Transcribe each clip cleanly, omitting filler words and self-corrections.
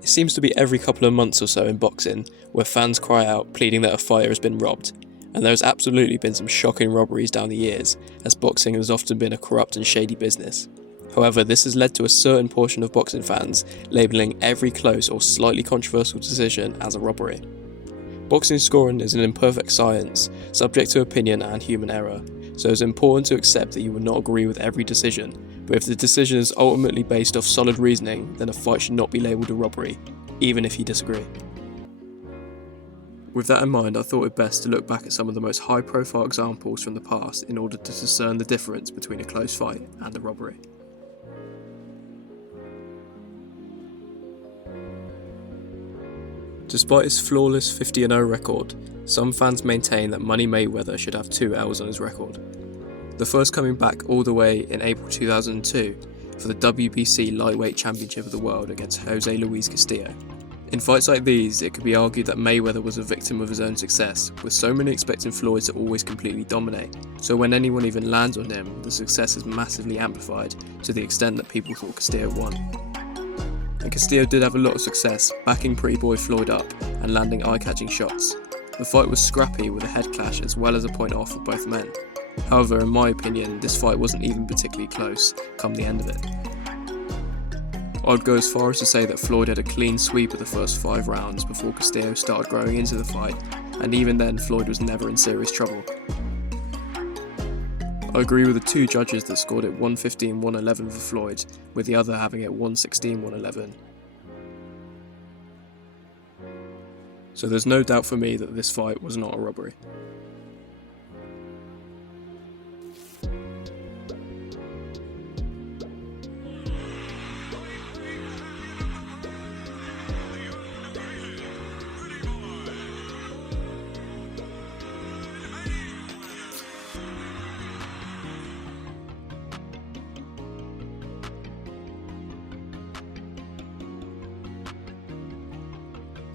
It seems to be every couple of months or so in boxing where fans cry out pleading that a fighter has been robbed, and there has absolutely been some shocking robberies down the years, as boxing has often been a corrupt and shady business. However, this has led to a certain portion of boxing fans labelling every close or slightly controversial decision as a robbery. Boxing scoring is an imperfect science, subject to opinion and human error, so it's important to accept that you will not agree with every decision, but if the decision is ultimately based off solid reasoning, then a fight should not be labelled a robbery, even if you disagree. With that in mind, I thought it best to look back at some of the most high-profile examples from the past in order to discern the difference between a close fight and a robbery. Despite his flawless 50-0 record, some fans maintain that Money Mayweather should have 2 L's on his record. The first coming back all the way in April 2002 for the WBC Lightweight Championship of the World against Jose Luis Castillo. In fights like these, it could be argued that Mayweather was a victim of his own success, with so many expecting Floyd to always completely dominate, so when anyone even lands on him, the success is massively amplified to the extent that people thought Castillo won. And Castillo did have a lot of success, backing Pretty Boy Floyd up and landing eye-catching shots. The fight was scrappy with a head clash as well as a point off for both men. However, in my opinion, this fight wasn't even particularly close come the end of it. I'd go as far as to say that Floyd had a clean sweep of the first 5 rounds before Castillo started growing into the fight, and even then Floyd was never in serious trouble. I agree with the 2 judges that scored it 115-111 for Floyd, with the other having it 116-111. So there's no doubt for me that this fight was not a robbery.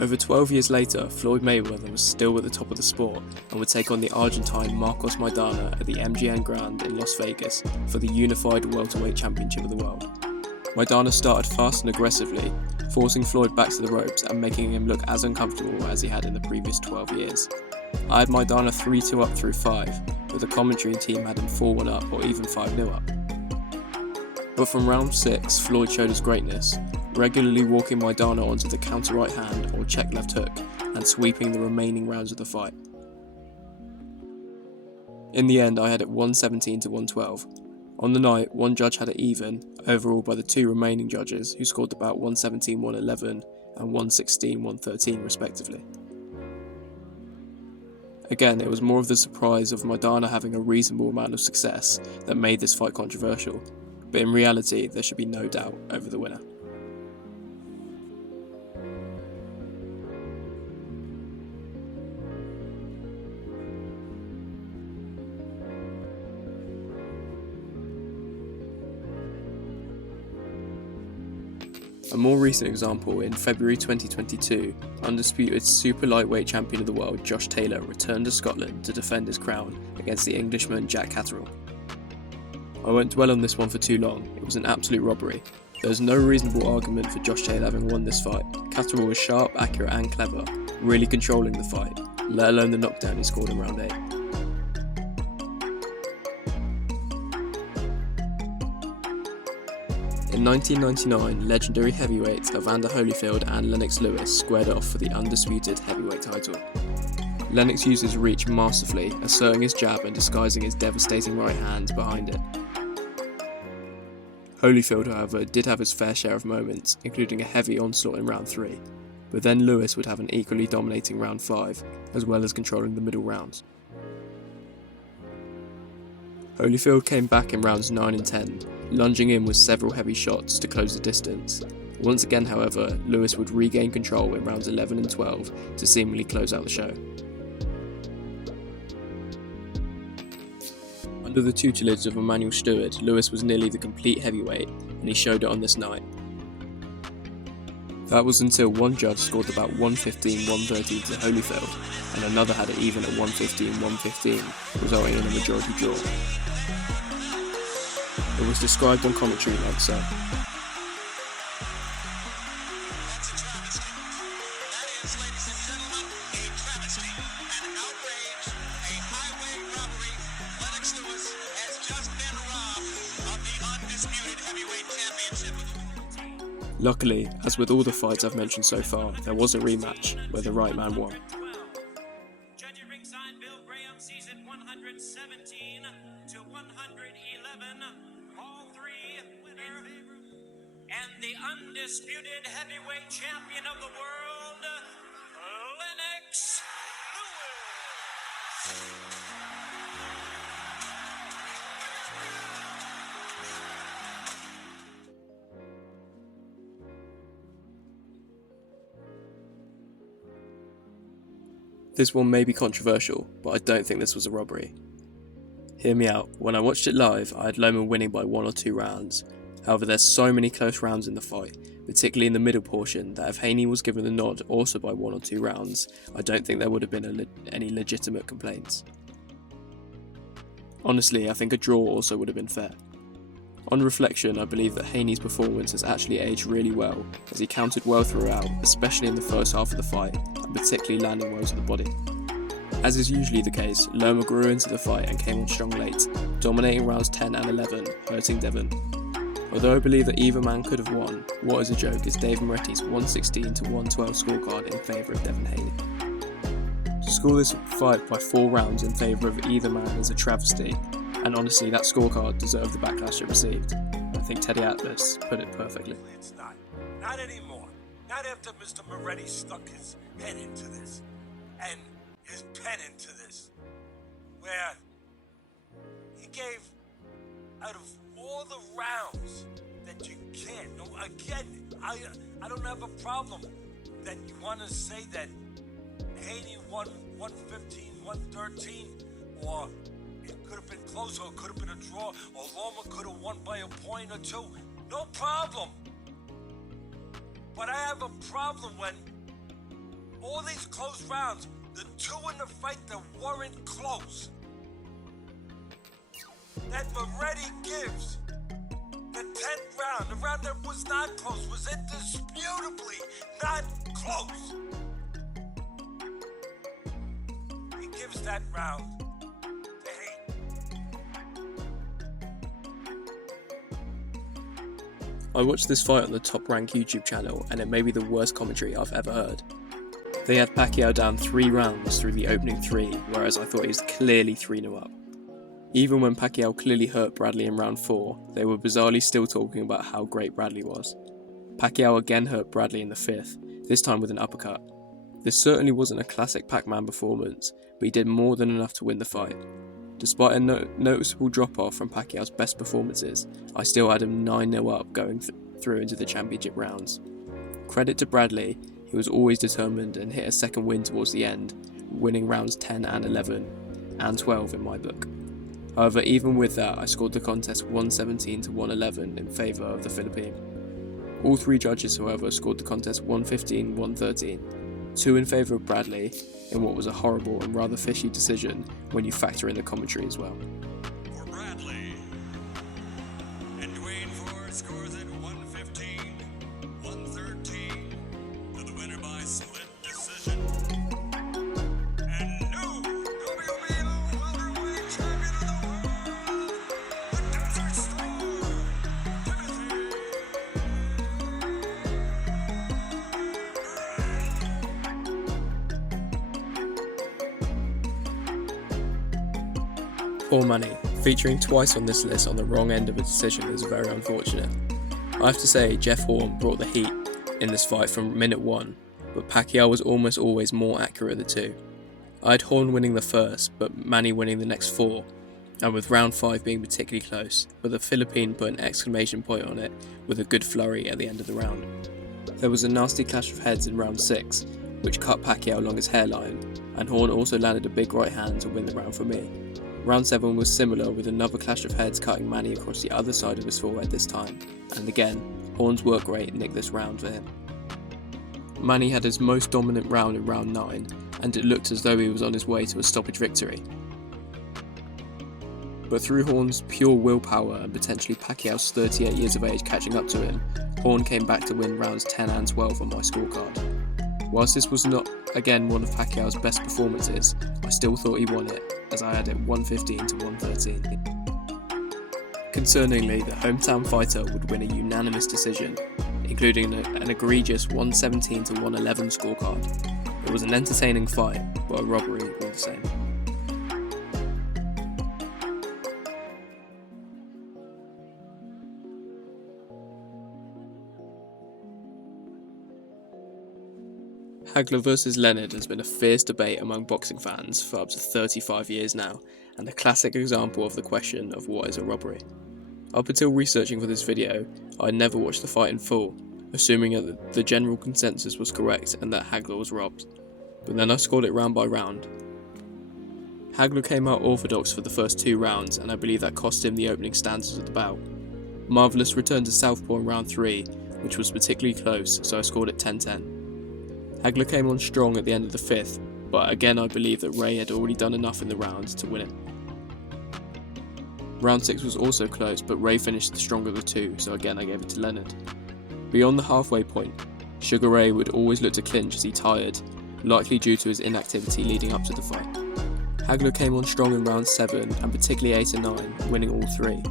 Over 12 years later, Floyd Mayweather was still at the top of the sport and would take on the Argentine Marcos Maidana at the MGM Grand in Las Vegas for the unified welterweight championship of the world. Maidana started fast and aggressively, forcing Floyd back to the ropes and making him look as uncomfortable as he had in the previous 12 years. I had Maidana 3-2 up through 5, but the commentary team had him 4-1 up or even 5-0 up. But from round 6, Floyd showed his greatness, regularly walking Maidana onto the counter right hand or check left hook and sweeping the remaining rounds of the fight. In the end, I had it 117-112. On the night, one judge had it even, overruled by the 2 remaining judges who scored about 117-111 and 116-113 respectively. Again, it was more of the surprise of Maidana having a reasonable amount of success that made this fight controversial, but in reality there should be no doubt over the winner. A more recent example, in February 2022, undisputed super lightweight champion of the world Josh Taylor returned to Scotland to defend his crown against the Englishman Jack Catterall. I won't dwell on this one for too long, it was an absolute robbery. There is no reasonable argument for Josh Taylor having won this fight. Catterall was sharp, accurate and clever, really controlling the fight, let alone the knockdown he scored in round 8. In 1999, legendary heavyweights Evander Holyfield and Lennox Lewis squared off for the undisputed heavyweight title. Lennox used his reach masterfully, asserting his jab and disguising his devastating right hand behind it. Holyfield, however, did have his fair share of moments, including a heavy onslaught in round 3, but then Lewis would have an equally dominating round 5, as well as controlling the middle rounds. Holyfield came back in rounds 9 and 10, lunging in with several heavy shots to close the distance. Once again, however, Lewis would regain control in rounds 11 and 12 to seemingly close out the show. Under the tutelage of Emanuel Stewart, Lewis was nearly the complete heavyweight, and he showed it on this night. That was until one judge scored about 115-113 to Holyfield, and another had it even at 115-115, resulting in a majority draw. It was described on commentary like so. Outrage, a highway robbery. Lennox Lewis has just been robbed of the undisputed heavyweight championship. Luckily, as with all the fights I've mentioned so far, there was a rematch where the right man won. Judging ringside, Bill Graham sees it 117 to 111. All three winner. And the undisputed heavyweight champion of the world, Lennox Lewis. This one may be controversial, but I don't think this was a robbery. Hear me out, when I watched it live, I had Loma winning by 1 or 2 rounds. However, there's so many close rounds in the fight, particularly in the middle portion, that if Haney was given the nod also by 1 or 2 rounds, I don't think there would have been any legitimate complaints. Honestly, I think a draw also would have been fair. On reflection, I believe that Haney's performance has actually aged really well, as he countered well throughout, especially in the first half of the fight, and particularly landing well to the body. As is usually the case, Loma grew into the fight and came on strong late, dominating rounds 10 and 11, hurting Devon. Although I believe that either man could have won, what is a joke is Dave Moretti's 116 to 112 scorecard in favour of Devon Haney. To score this fight by 4 rounds in favour of either man is a travesty, and honestly that scorecard deserved the backlash it received. I think Teddy Atlas put it perfectly. It's not. Not anymore. Not after Mr. Moretti stuck his head into this. And his pen into this. Where he gave, out of all the rounds that you can't. No, again, I don't have a problem that you want to say that Haney won 115, 113, or it could have been close, or it could have been a draw, or Loma could have won by a point or 2. No problem. But I have a problem when all these close rounds, the 2 in the fight that weren't close, that Moretti gives, the 10th round, the round that was not close, was indisputably not close. He gives that round to Haney. I watched this fight on the Top Rank YouTube channel, and it may be the worst commentary I've ever heard. They had Pacquiao down 3 rounds through the opening 3, whereas I thought he was clearly 3-0 up. Even when Pacquiao clearly hurt Bradley in round 4, they were bizarrely still talking about how great Bradley was. Pacquiao again hurt Bradley in the 5th, this time with an uppercut. This certainly wasn't a classic Pac-Man performance, but he did more than enough to win the fight. Despite a noticeable drop-off from Pacquiao's best performances, I still had him 9-0 up going through into the championship rounds. Credit to Bradley, he was always determined and hit a second win towards the end, winning rounds 10 and 11, and 12 in my book. However, even with that, I scored the contest 117 to 111 in favour of the Philippine. All 3 judges, however, scored the contest 115, 113, 2 in favour of Bradley, in what was a horrible and rather fishy decision when you factor in the commentary as well. For Bradley, and Dwayne Ford scores it 115, 113, to the winner by split decision. And new WBO welterweight champion of the world, the Desert Storm, Poor Manny, featuring twice on this list on the wrong end of a decision is very unfortunate. I have to say, Jeff Horn brought the heat in this fight from minute 1, but Pacquiao was almost always more accurate of the 2. I had Horn winning the first, but Manny winning the next 4, and with round 5 being particularly close, but the Philippine put an exclamation point on it with a good flurry at the end of the round. There was a nasty clash of heads in round 6, which cut Pacquiao along his hairline, and Horn also landed a big right hand to win the round for me. Round 7 was similar, with another clash of heads cutting Manny across the other side of his forehead this time, and again, Horn's work rate nicked this round for him. Manny had his most dominant round in round 9, and it looked as though he was on his way to a stoppage victory. But through Horn's pure willpower and potentially Pacquiao's 38 years of age catching up to him, Horn came back to win rounds 10 and 12 on my scorecard. Whilst this was not, again, one of Pacquiao's best performances, I still thought he won it, as I had it 115 to 113. Concerningly, the hometown fighter would win a unanimous decision, including an egregious 117 to 111 scorecard. It was an entertaining fight, but a robbery all the same. Hagler vs Leonard has been a fierce debate among boxing fans for up to 35 years now, and a classic example of the question of what is a robbery. Up until researching for this video, I had never watched the fight in full, assuming that the general consensus was correct and that Hagler was robbed. But then I scored it round by round. Hagler came out orthodox for the first 2 rounds, and I believe that cost him the opening stanzas of the bout. Marvellous returned to southpaw in round 3, which was particularly close, so I scored it 10-10. Hagler came on strong at the end of the 5th, but again I believe that Ray had already done enough in the round to win it. Round 6 was also close, but Ray finished the stronger of the 2, so again I gave it to Leonard. Beyond the halfway point, Sugar Ray would always look to clinch as he tired, likely due to his inactivity leading up to the fight. Hagler came on strong in round 7, and particularly 8 and 9, winning all 3.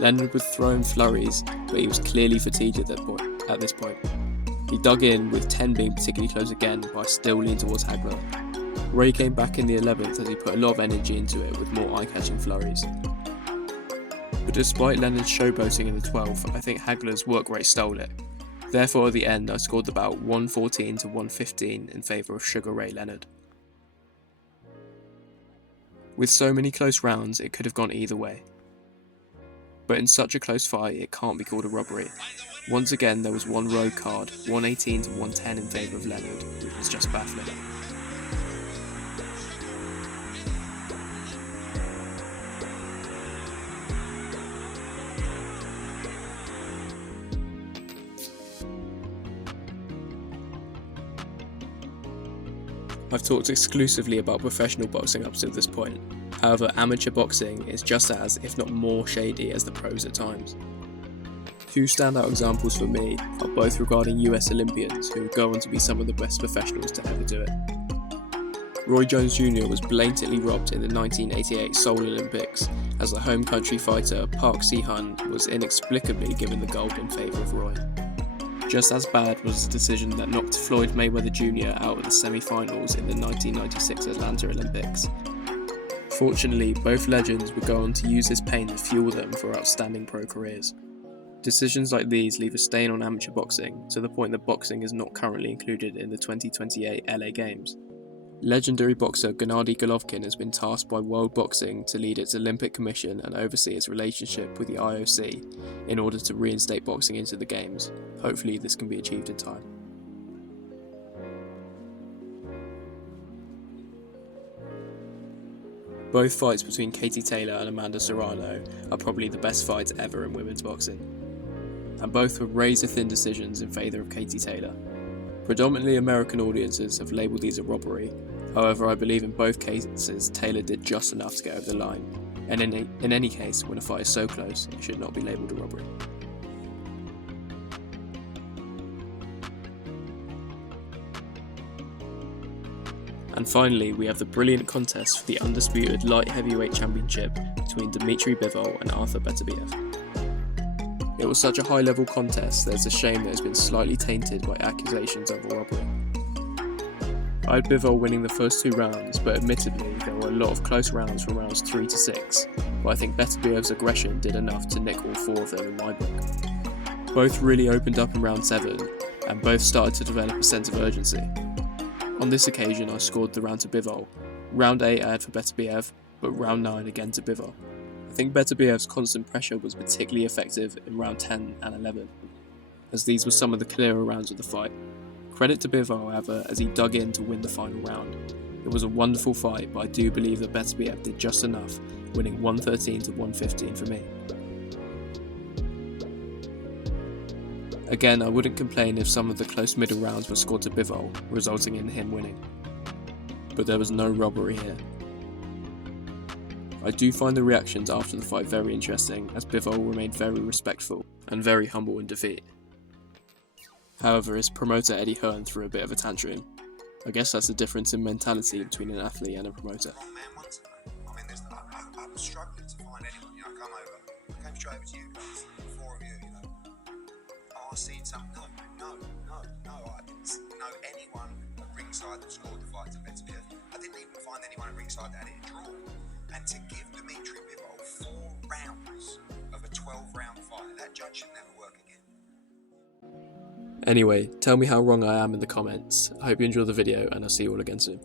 Leonard would throw in flurries, but he was clearly fatigued at this point. He dug in, with 10 being particularly close again, but I still leaned towards Hagler. Ray came back in the 11th as he put a lot of energy into it with more eye-catching flurries. But despite Leonard's showboating in the 12th, I think Hagler's work rate stole it. Therefore at the end I scored the bout 114 to 115 in favour of Sugar Ray Leonard. With so many close rounds it could have gone either way. But in such a close fight it can't be called a robbery. Once again there was one road card, 118 to 110 in favour of Leonard, which was just baffling. I've talked exclusively about professional boxing up to this point, however amateur boxing is just as, if not more shady as the pros at times. 2 standout examples for me are both regarding US Olympians who would go on to be some of the best professionals to ever do it. Roy Jones Jr. was blatantly robbed in the 1988 Seoul Olympics as the home country fighter Park Si-hun was inexplicably given the gold in favour of Roy. Just as bad was the decision that knocked Floyd Mayweather Jr. out of the semi-finals in the 1996 Atlanta Olympics. Fortunately, both legends would go on to use this pain to fuel them for outstanding pro careers. Decisions like these leave a stain on amateur boxing, to the point that boxing is not currently included in the 2028 LA Games. Legendary boxer Gennady Golovkin has been tasked by World Boxing to lead its Olympic Commission and oversee its relationship with the IOC in order to reinstate boxing into the Games. Hopefully this can be achieved in time. Both fights between Katie Taylor and Amanda Serrano are probably the best fights ever in women's boxing, and both were razor-thin decisions in favour of Katie Taylor. Predominantly American audiences have labelled these a robbery, however I believe in both cases Taylor did just enough to get over the line, and in any case, when a fight is so close, it should not be labelled a robbery. And finally, we have the brilliant contest for the undisputed light heavyweight championship between Dmitry Bivol and Arthur Beterbiev. It was such a high-level contest that it's a shame that it's been slightly tainted by accusations of a robbery. I had Bivol winning the first 2 rounds, but admittedly there were a lot of close rounds from rounds 3 to 6, but I think Beterbiev's aggression did enough to nick all 4 of them in my book. Both really opened up in round 7, and both started to develop a sense of urgency. On this occasion I scored the round to Bivol. Round 8 I had for Beterbiev, but round 9 again to Bivol. I think Beterbiev's constant pressure was particularly effective in round 10 and 11, as these were some of the clearer rounds of the fight. Credit to Bivol, however, as he dug in to win the final round. It was a wonderful fight, but I do believe that Beterbiev did just enough, winning 113 to 115 for me. Again, I wouldn't complain if some of the close middle rounds were scored to Bivol, resulting in him winning. But there was no robbery here. I do find the reactions after the fight very interesting, as Bivol remained very respectful and very humble in defeat. However, his promoter Eddie Hearn threw a bit of a tantrum. I guess that's the difference in mentality between an athlete and a promoter. One man wants it, mate. I mean, I'm struggling to find anyone. You know, I came straight over to you guys, the four of you. You know, I seen some. No. I didn't know anyone at ringside that scored the fight to Beterbiev. I didn't even find anyone at ringside that had it drawn. And to give Dimitri Bivol 4 rounds of a 12-round fight, that judge should never work again. Anyway, tell me how wrong I am in the comments. I hope you enjoy the video, and I'll see you all again soon.